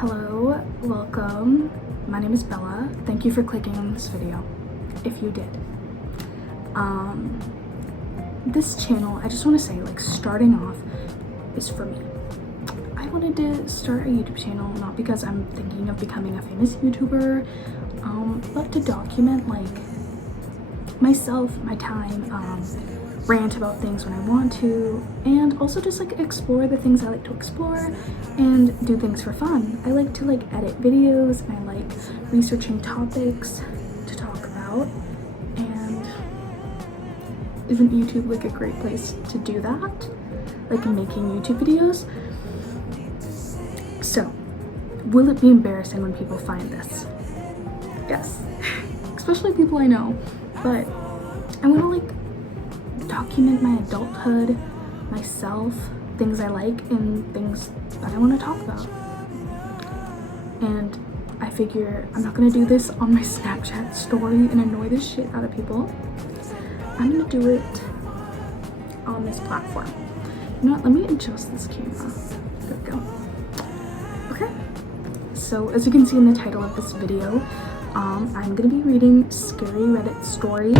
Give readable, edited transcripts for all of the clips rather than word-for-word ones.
Hello, welcome. My name is Bella. Thank you for clicking on this video, if you did. This channel, I just want to say, like, starting off is for me. I wanted to start a YouTube channel not because I'm thinking of becoming a famous YouTuber, but to document like myself, my time, rant about things when I want to, and also just like explore the things I like to explore and do things for fun. I like to like edit videos and I like researching topics to talk about, and isn't YouTube like a great place to do that? Like making YouTube videos? So, will it be embarrassing when people find this? Yes, especially people I know, but I want to like document my adulthood, myself, things I like, and things that I want to talk about. And I figure I'm not gonna do this on my Snapchat story and annoy the shit out of people. I'm gonna do it on this platform. You know what, let me adjust this camera. There we go. Okay, so as you can see in the title of this video, I'm gonna be reading scary Reddit stories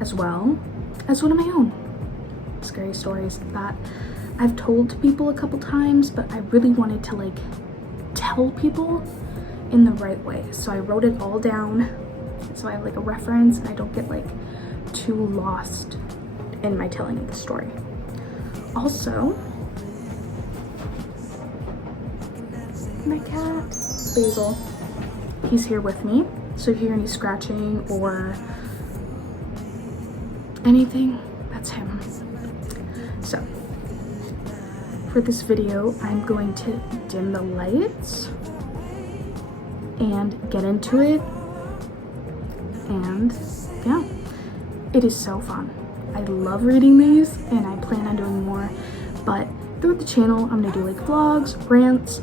as well as one of my own scary stories that I've told to people a couple times, but I really wanted to like tell people in the right way. So I wrote it all down so I have like a reference and I don't get like too lost in my telling of the story. Also, my cat Basil, he's here with me, so if you hear any scratching or anything, that's him. So for this video, I'm going to dim the lights and get into it, and yeah, it is so fun. I love reading these and I plan on doing more, but throughout the channel I'm gonna do like vlogs, rants,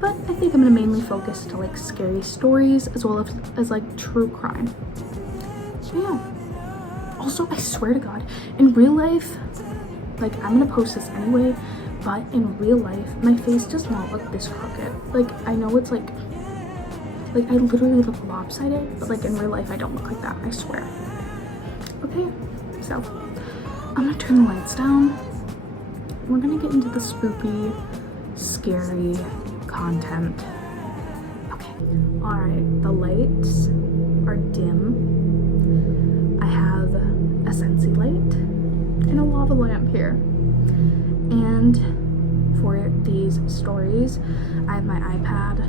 but I think I'm gonna mainly focus to like scary stories as well as like true crime. So yeah. Also, I swear to God, in real life, like I'm gonna post this anyway, but in real life, my face does not look this crooked. Like I know it's like I literally look lopsided, but like in real life, I don't look like that, I swear. Okay, so I'm gonna turn the lights down. We're gonna get into the spooky, scary content. Okay, all right, the lights are dim. I have a Scentsy light and a lava lamp here. And for these stories, I have my iPad.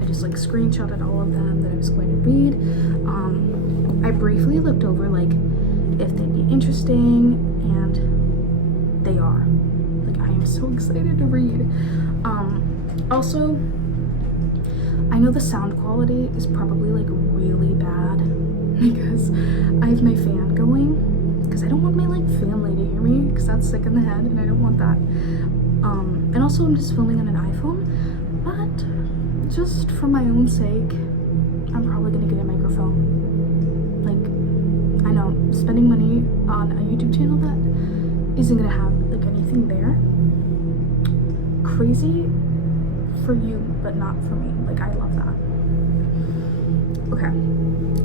I just like screenshotted all of them that I was going to read. I briefly looked over like if they'd be interesting, and they are. Like I am so excited to read. Also, I know the sound quality is probably like really bad because I have my fan going, because I don't want my like family to hear me, because that's sick in the head and I don't want that. And also I'm just filming on an iPhone, but just for my own sake, I'm probably gonna get a microphone. Like, I know spending money on a YouTube channel that isn't gonna have like anything there, crazy for you, but not for me. Like, I love that. Okay,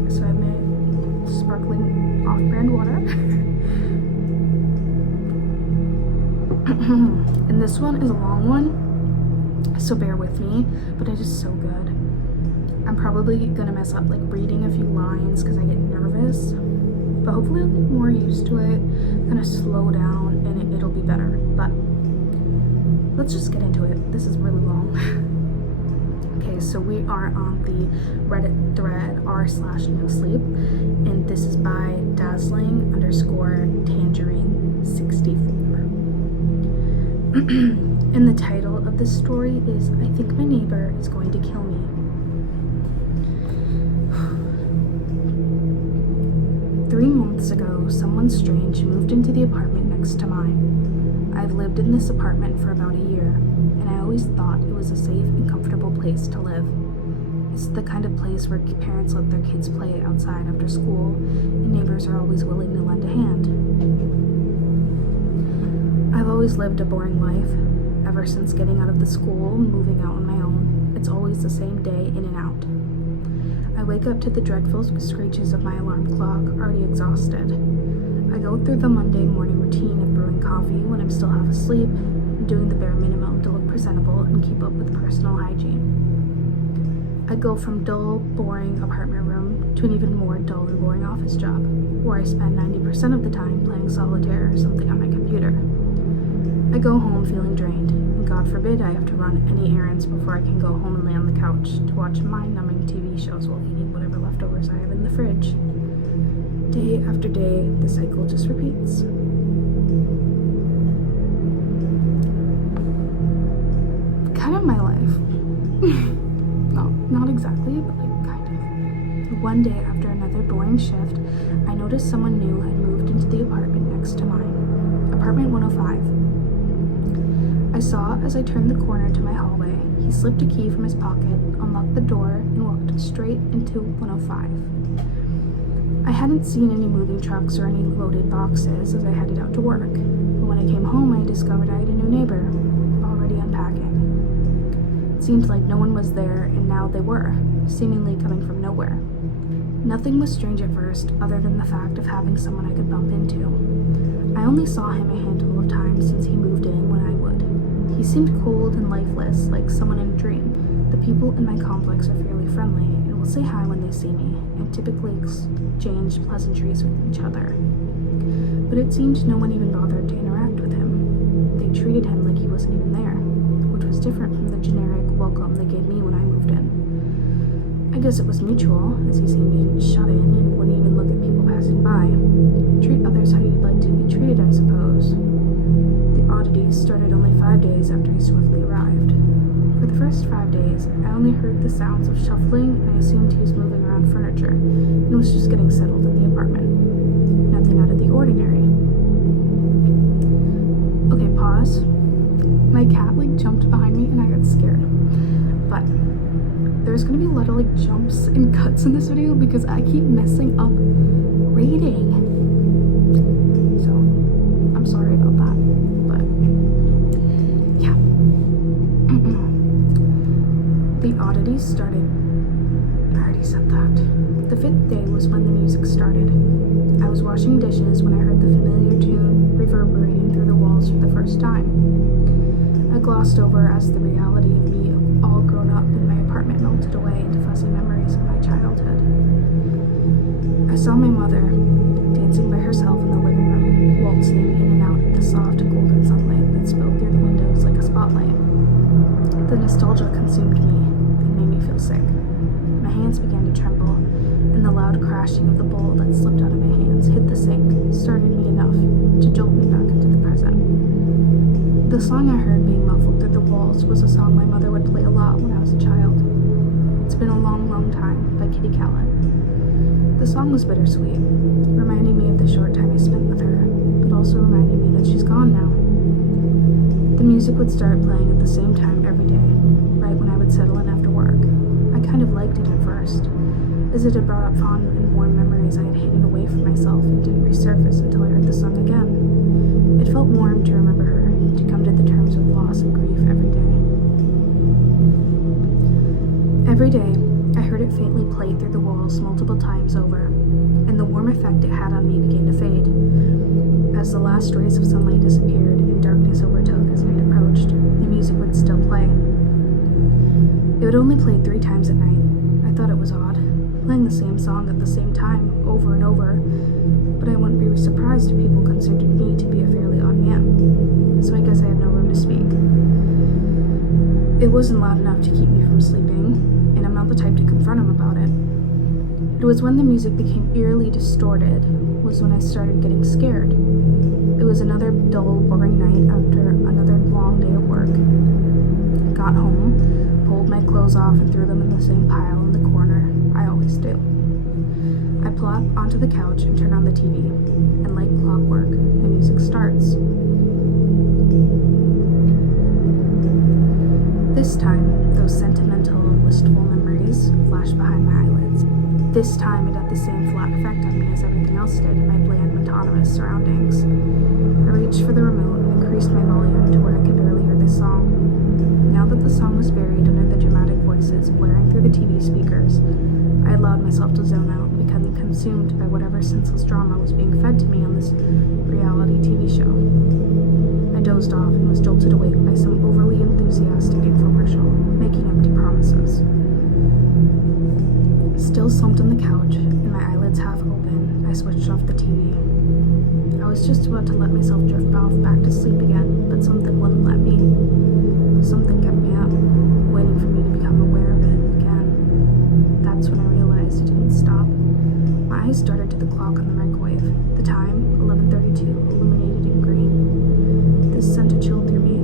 so I have my sparkling off-brand water. And this one is a long one, so bear with me, but it is so good. I'm probably gonna mess up like reading a few lines because I get nervous, but hopefully I'll get more used to it, kind of slow down, and it'll be better. But let's just get into it. This is really long. Okay, so we are on the Reddit thread r/nosleep, and this is by dazzling_tangerine64. And the title of this story is I Think My Neighbor Is Going to Kill Me. "3 months ago, someone strange moved into the apartment next to mine. I've lived in this apartment for about a year, and I always thought it was a safe and comfortable place to live. It's the kind of place where parents let their kids play outside after school, and neighbors are always willing to lend a hand. I've always lived a boring life. ever since getting out of the school and moving out on my own. It's always the same day in and out. I wake up to the dreadful screeches of my alarm clock, already exhausted. I go through the Monday morning routine of brewing coffee when I'm still half asleep and doing the bare minimum to look presentable and keep up with personal hygiene. I go from dull, boring apartment room to an even more dull and boring office job, where I spend 90% of the time playing solitaire or something on my computer. I go home feeling drained, and God forbid I have to run any errands before I can go home and lay on the couch to watch mind-numbing TV shows while eating whatever leftovers I have in the fridge. Day after day, the cycle just repeats. Kind of my life. No, not exactly, but like kind of. One day after another boring shift, I noticed someone new had moved into the apartment next to mine. Apartment 105. I saw as I turned the corner to my hallway, he slipped a key from his pocket, unlocked the door, and walked straight into 105. I hadn't seen any moving trucks or any loaded boxes as I headed out to work, but when I came home I discovered I had a new neighbor, already unpacking. It seemed like no one was there, and now they were, seemingly coming from nowhere. Nothing was strange at first, other than the fact of having someone I could bump into. I only saw him a handful of times since he moved in when I would. He seemed cold and lifeless, like someone in a dream. The people in my complex are fairly friendly and will say hi when they see me, and typically exchange pleasantries with each other. But it seemed no one even bothered to interact with him. They treated him like he wasn't even there, which was different from the generic welcome they gave me when I moved in. I guess it was mutual, as he seemed shut in and wouldn't even look at people passing by. Treat others how you'd like to be treated, I suppose. The oddities started only 5 days after he swiftly arrived. For the first 5 days, I only heard the sounds of shuffling, and I assumed he was moving around furniture and was just getting settled in the apartment. Nothing out of the ordinary. Okay, pause. My cat jumped behind me and I got scared. But there's gonna be a lot of jumps and cuts in this video because I keep messing up rating. So I'm sorry about that. But yeah. The oddities started. I already said that. The 5th day was when the music started. I was washing dishes when I heard the familiar tune reverberating through the walls for the first time. I glossed over as the reality of me all grown up in my apartment melted away into fuzzy memories of my childhood. I saw my mother dancing by herself in the living room, waltzing in and out of the soft golden sunlight that spilled through the windows like a spotlight. The nostalgia consumed me and made me feel sick. My hands began to tremble, and the loud crashing of the bowl that slipped out of my hands hit the sink started me enough to jolt me back into the present. The song I heard being muffled through the walls was a song my mother would play a lot when I was a child. It's Been a Long, Long Time by Kitty Callan. The song was bittersweet, reminding me of the short time I spent with her, but also reminding me that she's gone now. The music would start playing at the same time every day, right when I would settle in after work. I kind of liked it at first, as it had brought up fond and warm memories I had hidden away from myself and didn't resurface until I heard the song again. It felt warm to remember her, to come to the terms with loss and grief every day. Every day, I heard it faintly play through the walls multiple times over, and the warm effect it had on me began to fade. As the last rays of sunlight disappeared and darkness overtook as night approached, the music would still play. It would only play 3 times at night. I thought it was odd, playing the same song at the same time, over and over, but I wouldn't be surprised if people considered me to be a fairly odd man, so I guess I had no room to speak. It wasn't loud enough to keep me from sleeping, and I'm not the type to confront him about it. It was when the music became eerily distorted, was when I started getting scared. It was another dull, boring night after another long day of work. I got home, pulled my clothes off and threw them in the same pile in the corner. I always do. I plop onto the couch and turn on the TV, and like clockwork, the music starts. This time, those sentimental and wistful memories flashed behind my eyelids. This time, it had the same flat effect on me as everything else did in my bland, monotonous surroundings. I reached for the remote and increased my volume to where I could barely hear the this song. Now that the song was buried under the dramatic voices blaring through the TV speakers, I allowed myself to zone out and become consumed by whatever senseless drama was being fed to me on this reality TV show. I dozed off and was jolted awake by some overly enthusiastic infomercial, making empty promises. Still slumped on the couch, and my eyelids half open, I switched off the TV. I was just about to let myself drift off back to sleep again, but something wouldn't let me. Something kept me up, waiting for me to become aware of it again. That's when I realized it didn't stop. My eyes darted to the clock on the microwave. The time, 11:32, illuminated in green. This sent a chill through me.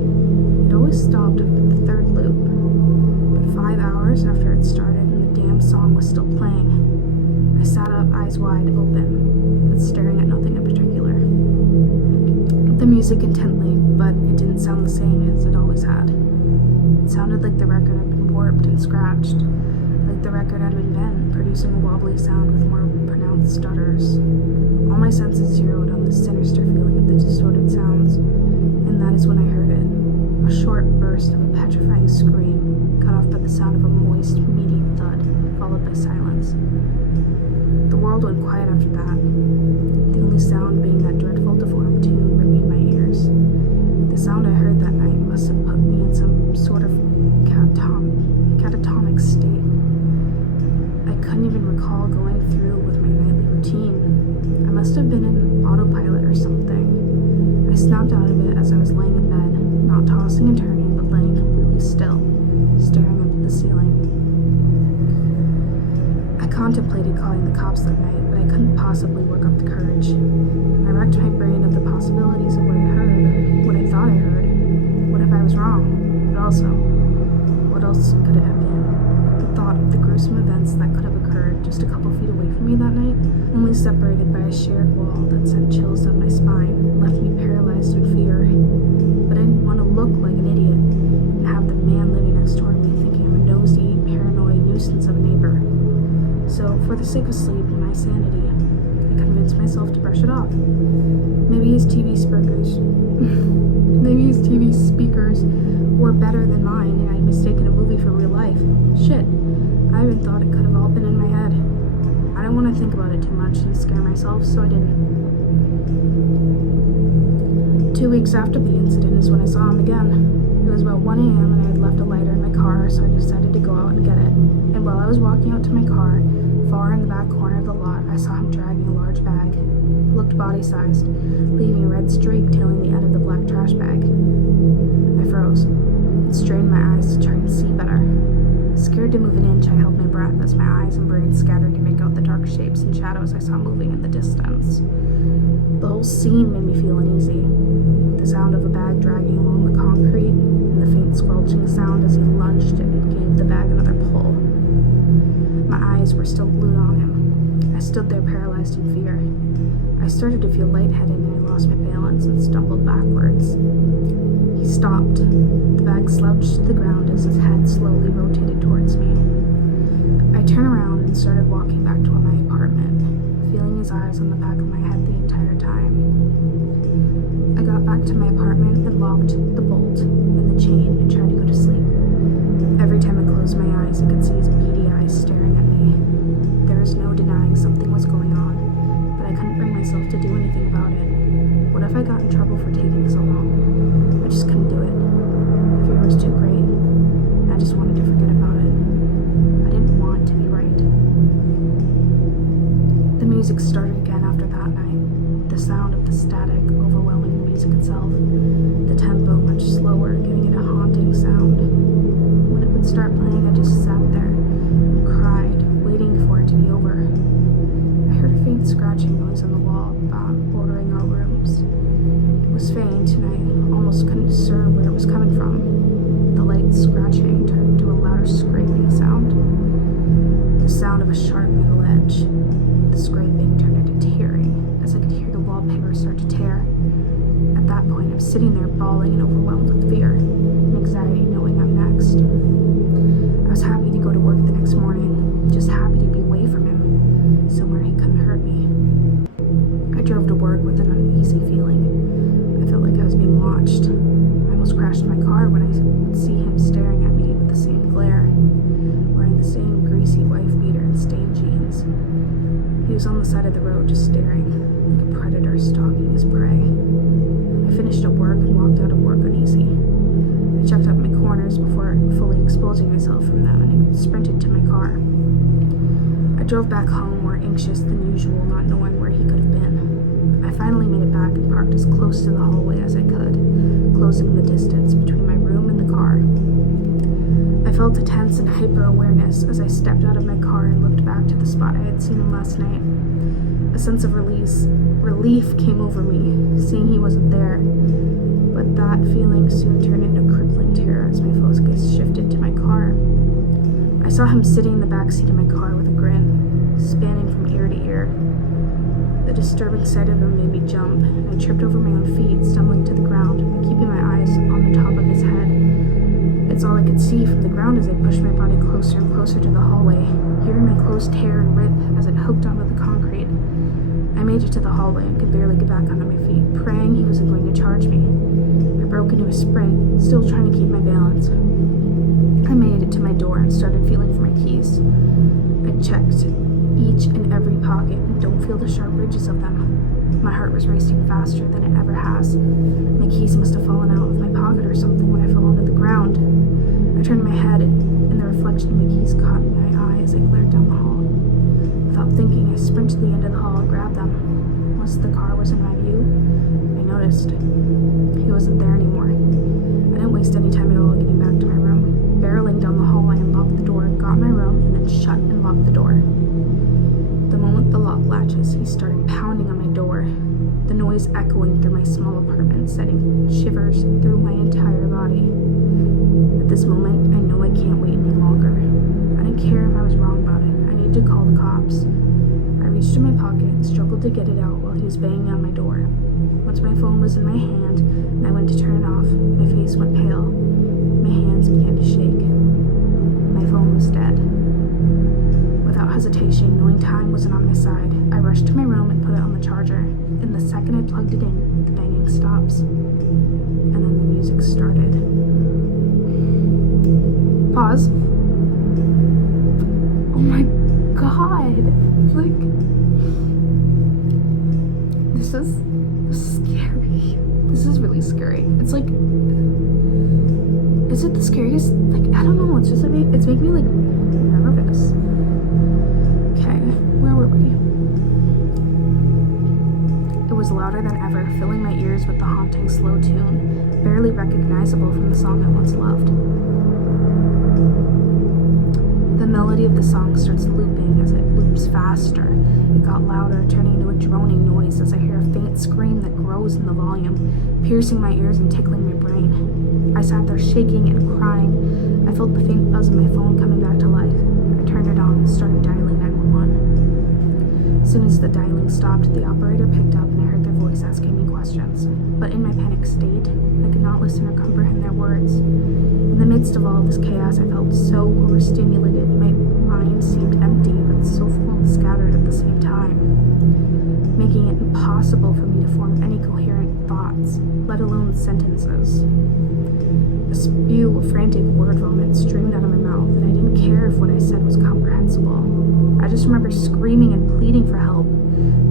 It always stopped after the third loop, but 5 hours after it started and the damn song was still playing. I sat up, eyes wide open, but staring at nothing in particular. The music intently, but it didn't sound the same as it always had. It sounded like the record had been warped and scratched, like the record had been bent, producing a wobbly sound with more pronounced stutters. All my senses zeroed on the sinister feeling of the distorted sounds, and that is when I heard it. A short burst of a petrifying scream, cut off by the sound of a moist, meaty thud, followed by silence. The world went quiet after that, the only sound being that dreadful deformed tune ringing in my ears. The sound I heard that night must have put me in some sort of catatonic state. I couldn't even recall going through with my nightly routine. I must have been in autopilot or something. I snapped out of it as I was laying in bed, not tossing and turning, but laying completely still, staring up at the ceiling. I contemplated calling the cops that night, but I couldn't possibly work up the courage. I racked my brain of the possibilities of what I heard, or what I thought I heard. What if I was wrong? But also, what else could it have been? The thought of the gruesome events that could have occurred just a couple feet away from me that night, only separated by a shared wall that sent chills down my spine, left me paralyzed in fear. But I didn't want to look like an idiot and have the man living next door to me thinking I'm a nosy, paranoid nuisance of a neighbor. So, for the sake of sleep and my sanity, I convinced myself to brush it off. Maybe his TV speakers were better than mine and I'd mistaken a movie for real life. Shit, I even thought it could have all been in my head. I didn't want to think about it too much and scare myself, so I didn't. 2 weeks after the incident is when I saw him again. It was about 1 a.m. and I had left a lighter in my car, so I decided to go out and get it. And while I was walking out to my car, far in the back corner of the lot, I saw him dragging a large bag. It looked body-sized, leaving a red streak tailing the end of the black trash bag. I froze and strained my eyes to try and see better. Scared to move an inch, I held my breath as my eyes and brain scattered to make out the dark shapes and shadows I saw moving in the distance. The whole scene made me feel uneasy. The sound of a bag dragging along the concrete, and the faint squelching sound as he lunged and gave the bag another pull. My eyes were still glued on him. I stood there paralyzed in fear. I started to feel lightheaded and I lost my balance and stumbled backwards. He stopped. The bag slouched to the ground as his head slowly rotated towards me. I turned around and started walking back toward my apartment, feeling his eyes on the back of my head the entire time. I got back to my apartment and locked the bolt and the chain and tried to go to sleep. Every time I closed my eyes, I could see his beady eyes staring at me. There was no denying something was going on, but I couldn't bring myself to do anything about it. What if I got in trouble for taking so long? I just couldn't do it. The fear was too great. I just wanted to forget about it. I didn't want to be right. The music started again after that night. The sound of the static overwhelming the music itself. The tempo much slower, giving it a haunting sound. When it would start playing, I just sat there and cried, waiting for it to be over. I heard a faint scratching noise on the wall bordering our rooms. It was faint, and I almost couldn't discern where it was coming from. The light scratching turned into a louder scraping sound. The sound of a sharp metal edge. The scraping turned into tearing, as I could hear the wallpaper start to tear. At that point, I'm sitting there bawling and overwhelmed with fear and anxiety, knowing I'm next. I was happy to go to work the next morning, just happy to be away from him, somewhere he couldn't hurt me. I drove to work with an uneasy feeling. I felt like I was being watched. I almost crashed my car when I rousing myself from them, and I sprinted to my car. I drove back home more anxious than usual, not knowing where he could have been. I finally made it back and parked as close to the hallway as I could, closing the distance between my room and the car. I felt a tense and hyper-awareness as I stepped out of my car and looked back to the spot I had seen him last night. A sense of relief came over me, seeing he wasn't there, but that feeling soon turned into crippling terror as my focus shifted to my car. I saw him sitting in the back seat of my car with a grin, spanning from ear to ear. The disturbing sight of him made me jump, and I tripped over my own feet, stumbling to the ground, keeping my eyes on the top of his head. It's all I could see from the ground as I pushed my body closer and closer to the hallway, hearing my clothes tear and rip as it hooked onto the concrete. I made it to the hallway and could barely get back onto my feet, praying he wasn't going to charge me. I broke into a sprint, still trying to keep my balance. I made it to my door and started feeling for my keys. I checked each and every pocket and don't feel the sharp ridges of them. My heart was racing faster than it ever has. My keys must have fallen out of my pocket or something when I fell onto the ground. I turned my head and the reflection of my keys caught my eye as I glared down the hall. Without thinking, I sprinted to the end of the hall and grabbed them. Once the car was in my view, I noticed he wasn't there anymore. I didn't waste any time at all getting back to my room. Barreling down the hall, I unlocked the door, got in my room, and then shut and locked the door. The moment the lock latches, he started pounding on my door, the noise echoing through my small apartment, sending shivers through my entire body. At this moment, I know I can't wait any longer. I didn't care if I was wrong about it. I needed to call the cops. I reached in my pocket and struggled to get it out while he was banging on my door. Once my phone was in my hand and I went to turn it off, my face went pale. My hands began to shake. My phone was dead. Without hesitation, knowing time wasn't on my side, I rushed to my room and put it on the charger. And the second I plugged it in, the banging stops. And then the music started. Pause. Oh my god. Like, this is scary. This is really scary. It's like, is it the scariest? Like, I don't know. It's just, it's making me like nervous. Okay, where were we? It was louder than ever, filling my ears with the haunting slow tune, barely recognizable from the song I once loved. The melody of the song starts looping as it loops faster. It got louder, turning into a droning noise as I hear a faint scream that grows in the volume, piercing my ears and tickling my brain. I sat there shaking and crying. I felt the faint buzz of my phone coming back to life. I turned it on and started dialing 911. As soon as the dialing stopped, the operator picked up and I heard their voice asking me questions. But in my panic state, I could not listen or comprehend their words. In the midst of all this chaos, I felt so overstimulated. My mind seemed empty, but so full and scattered at the same time, making it impossible for me to form any coherent thoughts, let alone sentences. A spew of frantic word vomit streamed out of my mouth, and I didn't care if what I said was comprehensible. I just remember screaming and pleading for help,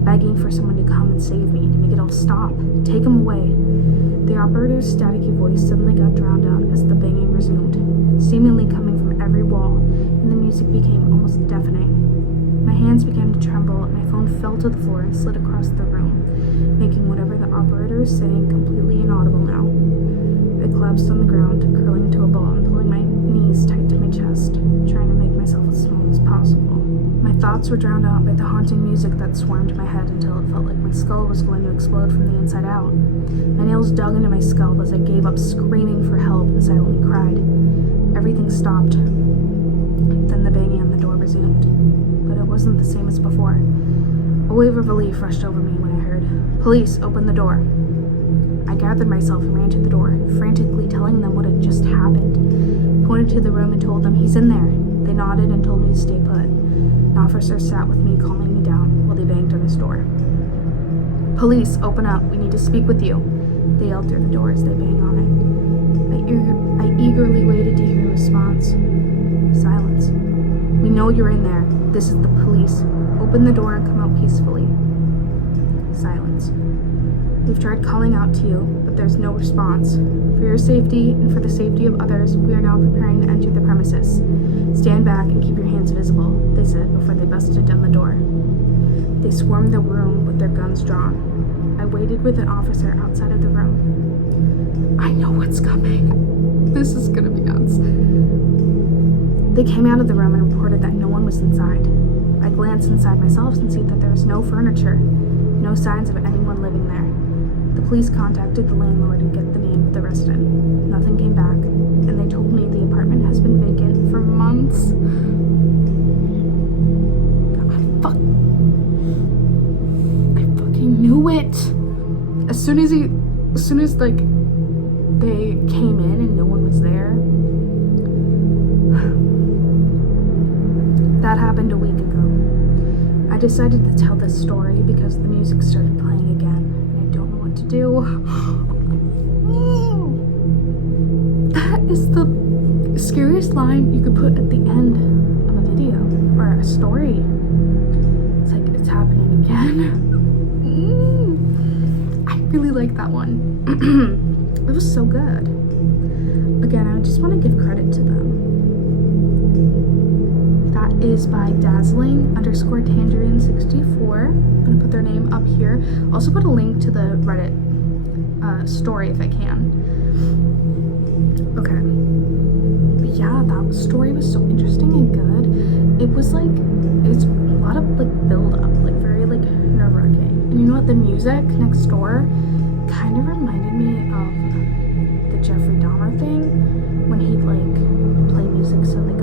begging for someone to come and save me, to make it all stop, take him away. The operator's staticky voice suddenly got drowned out as the banging resumed, seemingly coming from every wall, and the music became almost deafening. My hands began to tremble, and my phone fell to the floor and slid across the room, making whatever the operator was saying completely inaudible now. I collapsed on the ground, curling into a ball and pulling my knees tight to my chest, trying to make myself as small as possible. My thoughts were drowned out by the haunting music that swarmed my head until it felt like my skull was going to explode from the inside out. My nails dug into my scalp as I gave up screaming for help and silently cried. Everything stopped. Then the banging on the door resumed, but it wasn't the same as before. A wave of relief rushed over me when I heard, "Police, open the door." I gathered myself and ran to the door, frantically telling them what had just happened. Pointed to the room and told them, "He's in there." They nodded and told me to stay put. An officer sat with me, calming me down while they banged on his door. "Police, open up. We need to speak with you," they yelled through the door as they banged on it. I eagerly waited to hear a response. Silence. "We know you're in there. This is the police. Open the door and come out peacefully." Silence. "We've tried calling out to you, but but there's no response. For your safety and for the safety of others, we are now preparing to enter the premises. Stand back and keep your hands visible, they said before they busted down the door. They swarmed the room with their guns drawn. I waited with an officer outside of the room. I know what's coming. This is gonna be nuts. They came out of the room and reported that no one was inside. I glanced inside myself and see that there was no furniture, no signs of anyone living there. The police contacted the landlord and get the name of the resident. Nothing came back, and they told me the apartment has been vacant for months. I fucking knew it. As soon as like they came in and no one was there. That happened a week ago. I decided to tell this story because the music started playing again, and I don't know what to do. That is the scariest line you could put at the end of a video or a story. It's like, it's happening again. I really like that one. It was so good. Again, I just want to give credit to them. That is by dazzling_tangerine64. I'm gonna put their name up here. Also put a link to the Reddit story if I can. Okay. But yeah, that story was so interesting and good. It's a lot of like build up, like very like nerve-wracking. And you know what? The music next door kind of reminded me of the Jeffrey Dahmer thing when he'd like play music so they